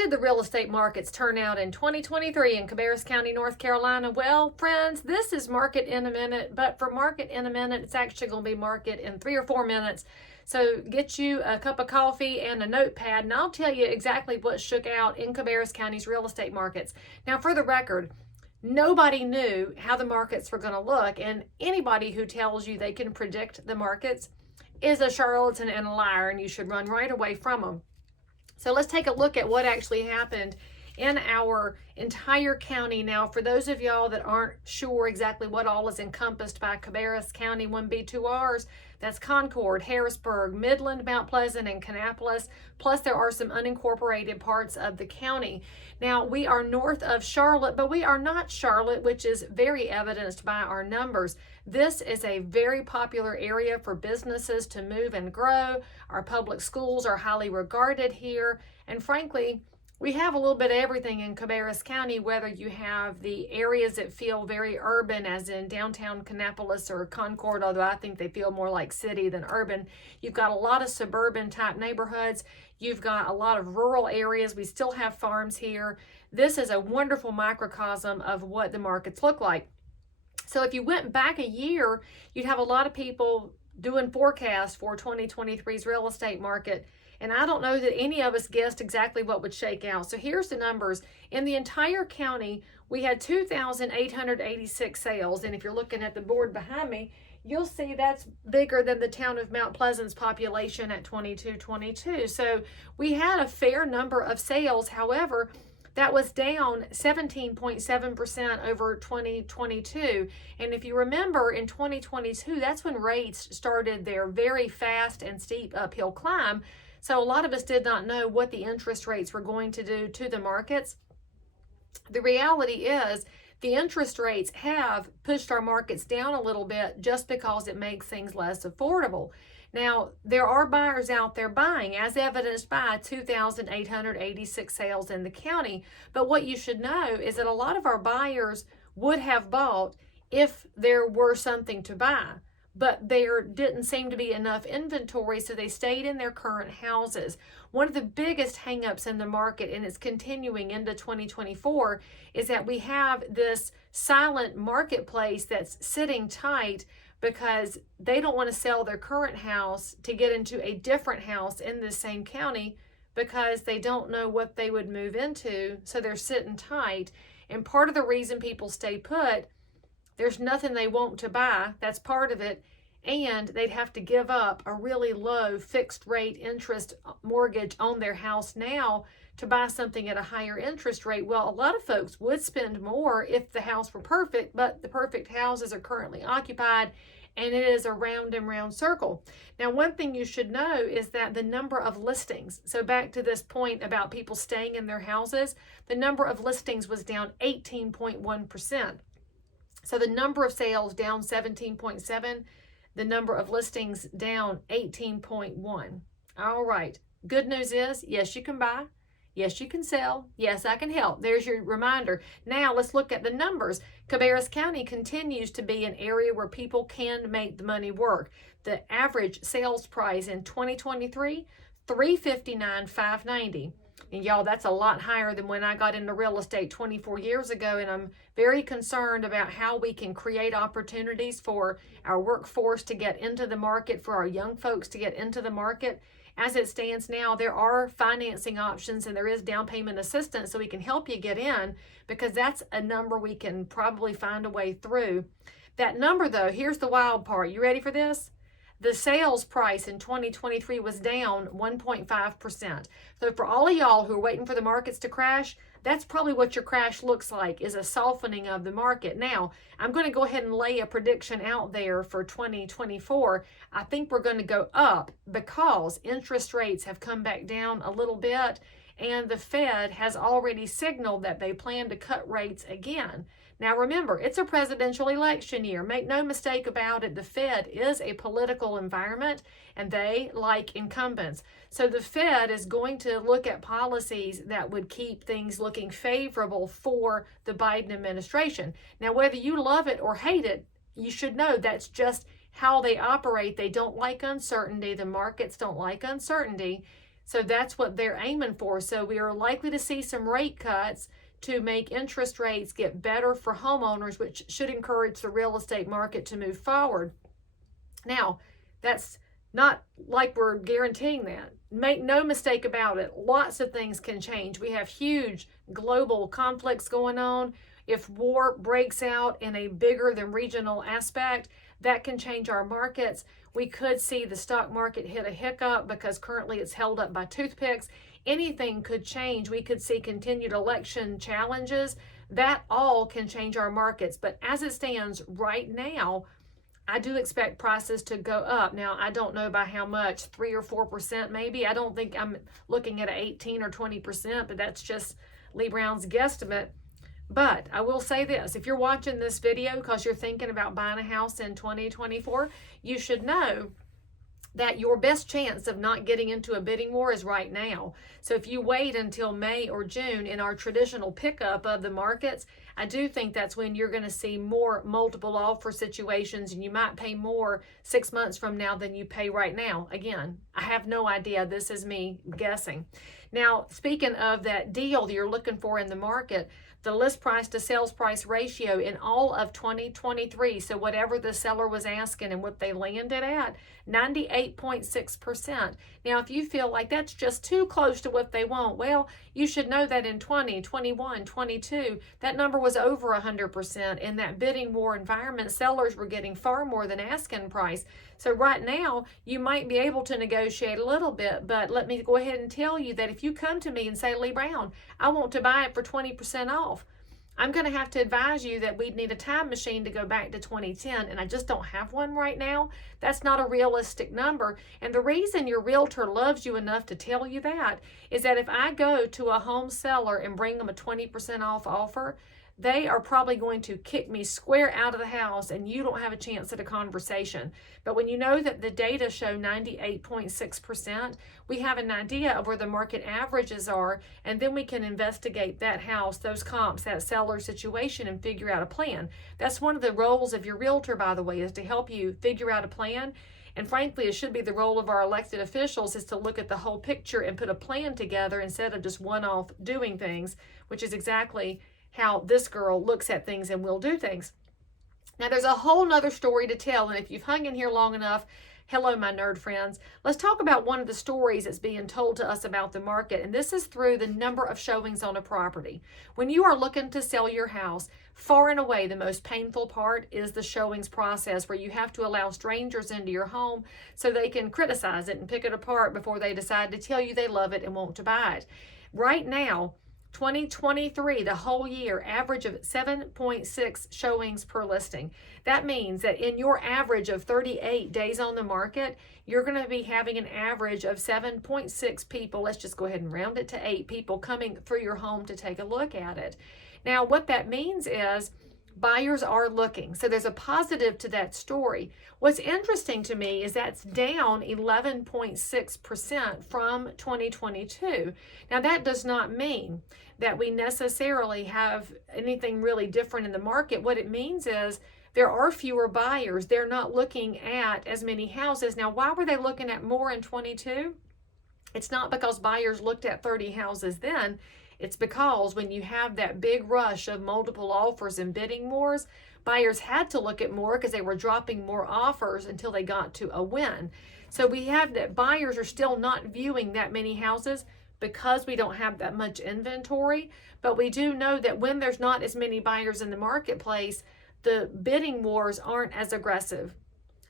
did the real estate markets turn out in 2023 in Cabarrus County, North Carolina? Well, friends, this is Market in a Minute, but for Market in a Minute, it's actually going to be Market in 3 or 4 minutes. So get you a cup of coffee and a notepad, and I'll tell you exactly what shook out in Cabarrus County's real estate markets. Now, for the record, nobody knew how the markets were going to look, and anybody who tells you they can predict the markets is a charlatan and a liar, and you should run right away from them. So let's take a look at what actually happened in our entire county. Now, for those of y'all that aren't sure exactly what all is encompassed by Cabarrus County 1B 2Rs, that's Concord, Harrisburg, Midland, Mount Pleasant, and Kannapolis. Plus, there are some unincorporated parts of the county. Now, we are north of Charlotte, but we are not Charlotte, which is very evidenced by our numbers. This is a very popular area for businesses to move and grow. Our public schools are highly regarded here. And frankly, we have a little bit of everything in Cabarrus County, whether you have the areas that feel very urban, as in downtown Kannapolis or Concord, although I think they feel more like city than urban. You've got a lot of suburban type neighborhoods. You've got a lot of rural areas. We still have farms here. This is a wonderful microcosm of what the markets look like. So if you went back a year, you'd have a lot of people doing forecasts for 2023's real estate market. And I don't know that any of us guessed exactly what would shake out. So here's the numbers. In the entire county, we had 2,886 sales. And if you're looking at the board behind me, you'll see that's bigger than the town of Mount Pleasant's population at 2222. So we had a fair number of sales. However, that was down 17.7% over 2022. And if you remember, in 2022, that's when rates started their very fast and steep uphill climb. So a lot of us did not know what the interest rates were going to do to the markets. The reality is the interest rates have pushed our markets down a little bit just because it makes things less affordable. Now, there are buyers out there buying, as evidenced by 2,886 sales in the county. But what you should know is that a lot of our buyers would have bought if there were something to buy. But there didn't seem to be enough inventory, so they stayed in their current houses. One of the biggest hangups in the market, and it's continuing into 2024, is that we have this silent marketplace that's sitting tight because they don't want to sell their current house to get into a different house in the same county because they don't know what they would move into, so they're sitting tight. And part of the reason people stay put, there's nothing they want to buy. That's part of it. And they'd have to give up a really low fixed rate interest mortgage on their house now to buy something at a higher interest rate. Well, a lot of folks would spend more if the house were perfect, but the perfect houses are currently occupied, and it is a round and round circle. Now, one thing you should know is that the number of listings, so back to this point about people staying in their houses, the number of listings was down 18.1%. So the number of sales down 17.7, the number of listings down 18.1. All right. Good news is, yes, you can buy. Yes, you can sell. Yes, I can help. There's your reminder. Now let's look at the numbers. Cabarrus County continues to be an area where people can make the money work. The average sales price in 2023, $359,590. And y'all, that's a lot higher than when I got into real estate 24 years ago. And I'm very concerned about how we can create opportunities for our workforce to get into the market, for our young folks to get into the market. As it stands now, there are financing options and there is down payment assistance so we can help you get in, because that's a number we can probably find a way through. That number, though, here's the wild part. You ready for this? The sales price in 2023 was down 1.5%. So for all of y'all who are waiting for the markets to crash, that's probably what your crash looks like, is a softening of the market. Now, I'm going to go ahead and lay a prediction out there for 2024. I think we're going to go up because interest rates have come back down a little bit, and the Fed has already signaled that they plan to cut rates again. Now remember, it's a presidential election year. Make no mistake about it, the Fed is a political environment and they like incumbents. So the Fed is going to look at policies that would keep things looking favorable for the Biden administration. Now, whether you love it or hate it, you should know that's just how they operate. They don't like uncertainty. The markets don't like uncertainty. So that's what they're aiming for. So we are likely to see some rate cuts to make interest rates get better for homeowners, which should encourage the real estate market to move forward. Now, that's not like we're guaranteeing that. Make no mistake about it. Lots of things can change. We have huge global conflicts going on. If war breaks out in a bigger than regional aspect, that can change our markets. We could see the stock market hit a hiccup because currently it's held up by toothpicks. Anything could change. We could see continued election challenges. That all can change our markets. But as it stands right now, I do expect prices to go up. Now, I don't know by how much, 3 or 4% maybe. I don't think I'm looking at 18 or 20%, but that's just Lee Brown's guesstimate. But I will say this, if you're watching this video because you're thinking about buying a house in 2024, you should know that your best chance of not getting into a bidding war is right now. So if you wait until May or June in our traditional pickup of the markets, I do think that's when you're going to see more multiple offer situations, and you might pay more 6 months from now than you pay right now. Again, I have no idea. This is me guessing. Now, speaking of that deal that you're looking for in the market, the list price to sales price ratio in all of 2023, so whatever the seller was asking and what they landed at, 98.6%. Now, if you feel like that's just too close to what they want, well, you should know that in 20, 21, 22, that number was over 100%. In that bidding war environment, sellers were getting far more than asking price. So right now, you might be able to negotiate a little bit, but let me go ahead and tell you that if you come to me and say, Lee Brown, I want to buy it for 20% off, I'm going to have to advise you that we'd need a time machine to go back to 2010, and I just don't have one right now. That's not a realistic number. And the reason your realtor loves you enough to tell you that is that if I go to a home seller and bring them a 20% off offer, they are probably going to kick me square out of the house, and you don't have a chance at a conversation. But when you know that the data show 98.6%, we have an idea of where the market averages are, and then we can investigate that house, those comps, that seller situation, and figure out a plan. That's one of the roles of your realtor, by the way, is to help you figure out a plan. And frankly, it should be the role of our elected officials is to look at the whole picture and put a plan together instead of just one-off doing things, which is exactly how this girl looks at things and will do things. Now, there's a whole nother story to tell, and if you've hung in here long enough, hello, my nerd friends. Let's talk about one of the stories that's being told to us about the market, and this is through the number of showings on a property. When you are looking to sell your house, far and away the most painful part is the showings process, where you have to allow strangers into your home so they can criticize it and pick it apart before they decide to tell you they love it and want to buy it. Right now, 2023, the whole year, average of 7.6 showings per listing. That means that in your average of 38 days on the market, you're going to be having an average of 7.6 people, let's just go ahead and round it to 8 people coming through your home to take a look at it. Now, what that means is buyers are looking. So there's a positive to that story. What's interesting to me is that's down 11.6% from 2022. Now, that does not mean that we necessarily have anything really different in the market. What it means is there are fewer buyers. They're not looking at as many houses. Now, why were they looking at more in 22? It's not because buyers looked at 30 houses then. It's because when you have that big rush of multiple offers and bidding wars, buyers had to look at more because they were dropping more offers until they got to a win. So we have that buyers are still not viewing that many houses because we don't have that much inventory. But we do know that when there's not as many buyers in the marketplace, the bidding wars aren't as aggressive.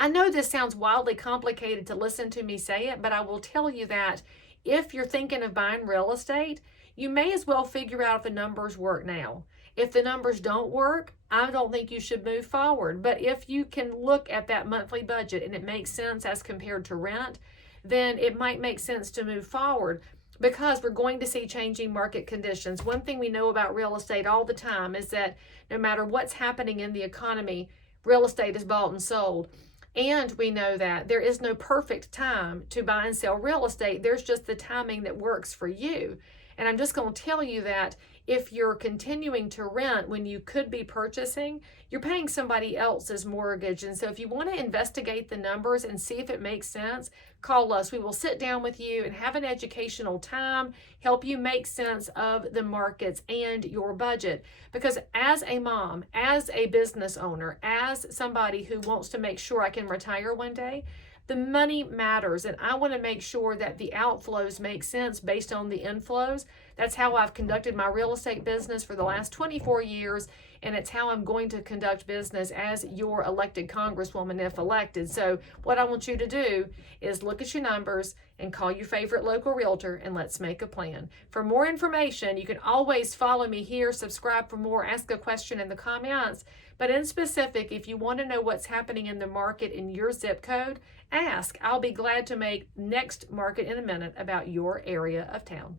I know this sounds wildly complicated to listen to me say it, but I will tell you that if you're thinking of buying real estate, you may as well figure out if the numbers work now. If the numbers don't work, I don't think you should move forward. But if you can look at that monthly budget and it makes sense as compared to rent, then it might make sense to move forward because we're going to see changing market conditions. One thing we know about real estate all the time is that no matter what's happening in the economy, real estate is bought and sold. And we know that there is no perfect time to buy and sell real estate. There's just the timing that works for you. And I'm just going to tell you that if you're continuing to rent when you could be purchasing, you're paying somebody else's mortgage. And so if you want to investigate the numbers and see if it makes sense, call us. We will sit down with you and have an educational time, help you make sense of the markets and your budget. Because as a mom, as a business owner, as somebody who wants to make sure I can retire one day, the money matters, and I want to make sure that the outflows make sense based on the inflows. That's how I've conducted my real estate business for the last 24 years, and it's how I'm going to conduct business as your elected congresswoman if elected. So what I want you to do is look at your numbers and call your favorite local realtor, and let's make a plan. For more information, you can always follow me here, subscribe for more, ask a question in the comments. But in specific, if you want to know what's happening in the market in your zip code, ask. I'll be glad to make next Market in a Minute about your area of town.